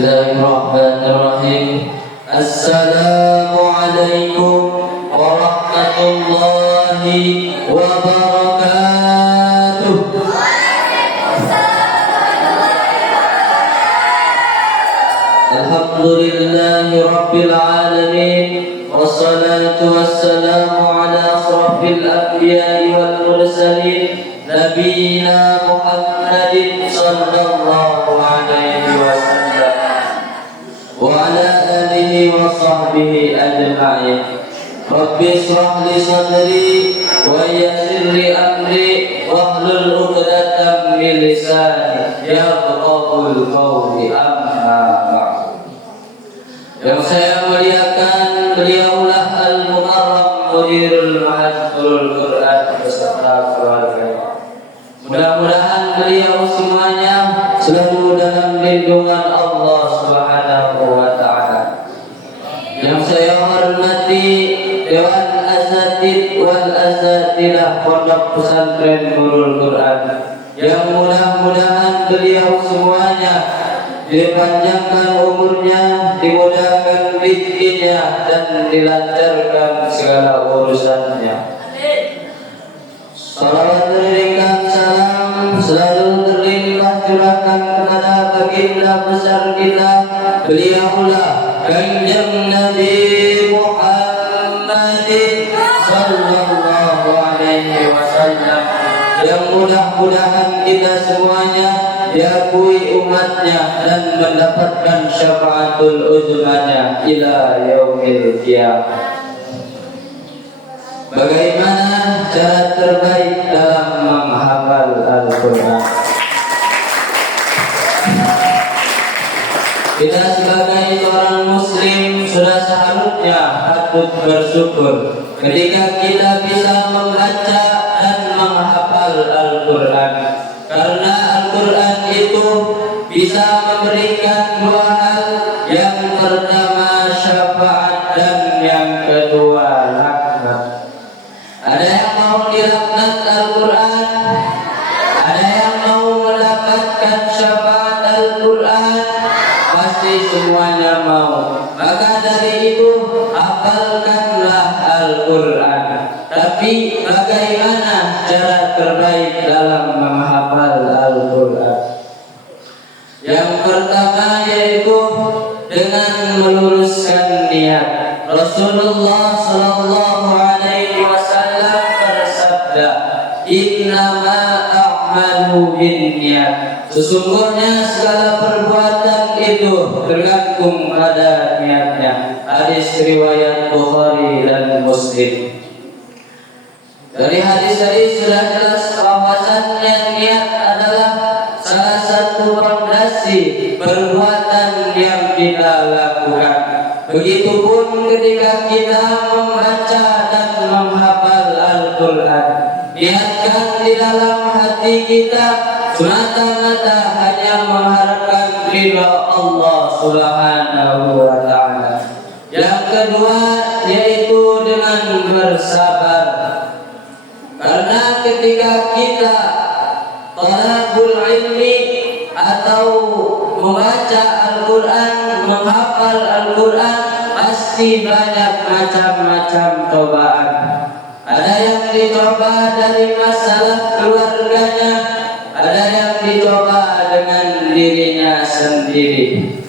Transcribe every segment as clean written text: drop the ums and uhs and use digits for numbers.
Bismillahirrahmanirrahim. Assalamualaikum warahmatullahi wabarakatuh. Alhamdulillahi rabbil alamin. Wassalatu wassalamu ala asrafil anbiya'i wal mursalin, nabiyina Muhammadin sallallahu alaihi wasallam wa ala alihi wa sahbihi ajma'in. Rabbi ishrah li sadri wa yassir li amri wahlul 'uqdatam min lisani yafqahul qawli, amma ba'd. Yang saya muliakan, beliaulah Al-Mukarram Mudirul Mahadurul Quran beserta keluarga. Mudah-mudahan beliau semuanya selalu dalam lindungan Allah Subhanahu wa Ta'ala. Yang saya hormati Dewan Asatid wal Asatidah Pondok Pesantren Nurul Quran, yang mudah-mudahan beliau semuanya dipanjangkan umurnya, dimudahkan rezekinya, dan dilancarkan segala urusannya. Salawat berikan salam selalu terlimpah curahkan kepada baginda besar kita, beliaulah Kanjeng Nabi Muhammad sallallahu alaihi wasallam, yang mudah-mudahan kita semuanya diakui umatnya dan mendapatkan syafaatul uzmanya ila yaumil qiyamah. Bagaimana cara terbaik dalam menghafal Al-Quran? Kita sebagai seorang muslim sudah seharusnya patut bersyukur ketika kita bisa membaca dan menghafal Al-Quran, karena Al-Quran itu bisa memberikan dua hal. Yang pertama syafaat, dan yang kedua laknat. Ada yang mau dilaknat Al-Quran? Ada yang mau mendapatkan syafaat Al-Quran? Pasti semuanya mau. Maka dari itu hafalkanlah Al-Quran. Tapi bagaimana cara terbaik dalam menghafal Al-Quran? Yang pertama yaitu dengan meluruskan niat. Rasulullah sallallahu alaihi wasallam bersabda, "Innama a'malu binniyat." Sesungguhnya segala perbuatan itu tergantung pada niatnya. Hadis riwayat Bukhari dan Muslim. Dari hadis-hadis sudah jelas bahwasannya niat adalah salah satu fondasi perbuatan yang kita lakukan. Begitupun ketika kita membaca dan menghafal Al-Quran, niatkan di dalam hati kita semata-mata hanya mengharapkan ridha Allah Subhanahu wa Ta'ala. Yang kedua yaitu dengan bersabar. Karena ketika kita talabul ilmi atau membaca Al-Quran, menghafal Al-Quran, pasti banyak macam-macam cobaan. Ada yang dicoba dari masalah keluarganya, ada yang dicoba dengan dirinya sendiri.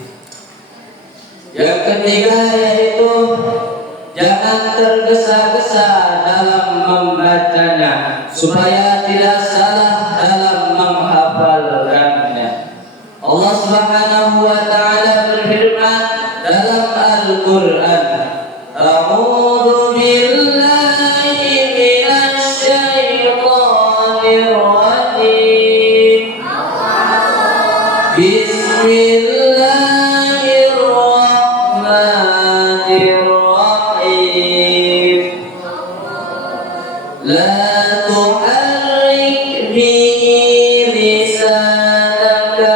Yang ketiga yaitu jangan tergesa-gesa dalam membacanya, supaya tidak salah dalam menghafalkannya. Allah Subhanahu wa Ta'ala berfirman dalam Al-Quran, "A'udzu billahi minasy syaithanir rajim. Bismillahirrahmanirrahim. La tuharrik bihi lisanaka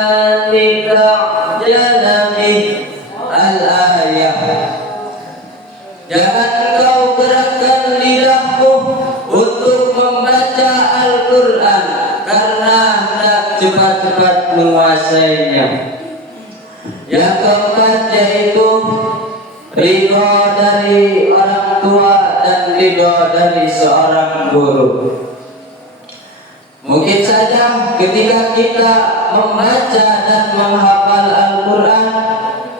lita'jala bih." Al-ayah. Jangan kau gerakkan lidahmu untuk membaca Al-Quran, karena hendak cepat-cepat menguasainya. Yang ridho dari orang tua dan ridho dari seorang guru. Mungkin saja ketika kita membaca dan menghafal Al-Quran,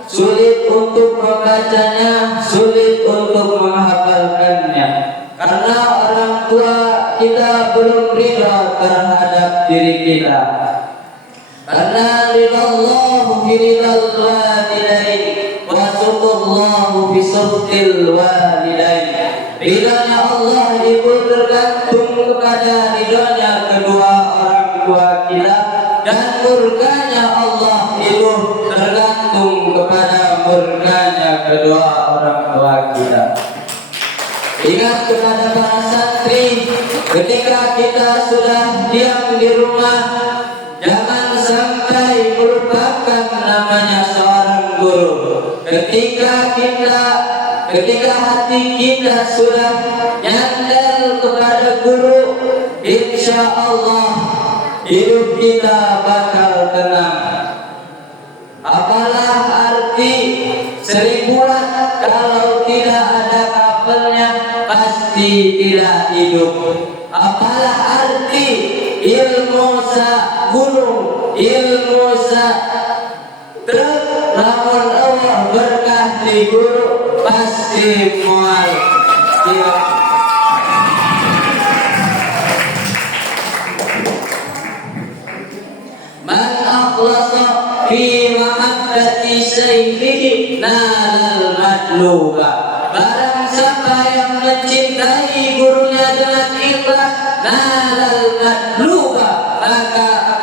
sulit untuk membacanya, sulit untuk menghafalkannya, karena orang tua kita belum ridho terhadap diri kita. Karena ridallahu fi ridal walidain wa suqallahu fi suqil walidain. Ridhonya Allah itu tergantung kepada ridhonya kedua orang tua kita, dan murkanya Allah itu tergantung kepada murkanya kedua orang tua kita. Ingat kepada para santri, ketika kita sudah diam di rumah, jangan sampai melupakan namanya seorang guru. Ketika hati kita sudah nyandar kepada guru, insya Allah hidup kita bakal tenang. Apalah arti 1000 bulan kalau tidak ada kabelnya, pasti tidak hidup. Apalah arti ilmu sa gunung, ilmu sa truk, namun Allah berkah di guru, pasti mual. Man akhlasa fi mahabbati sayyidihi nalal madluba. Barang siapa yang mencintai gurunya dengan ikhlas, nalal madluba, maka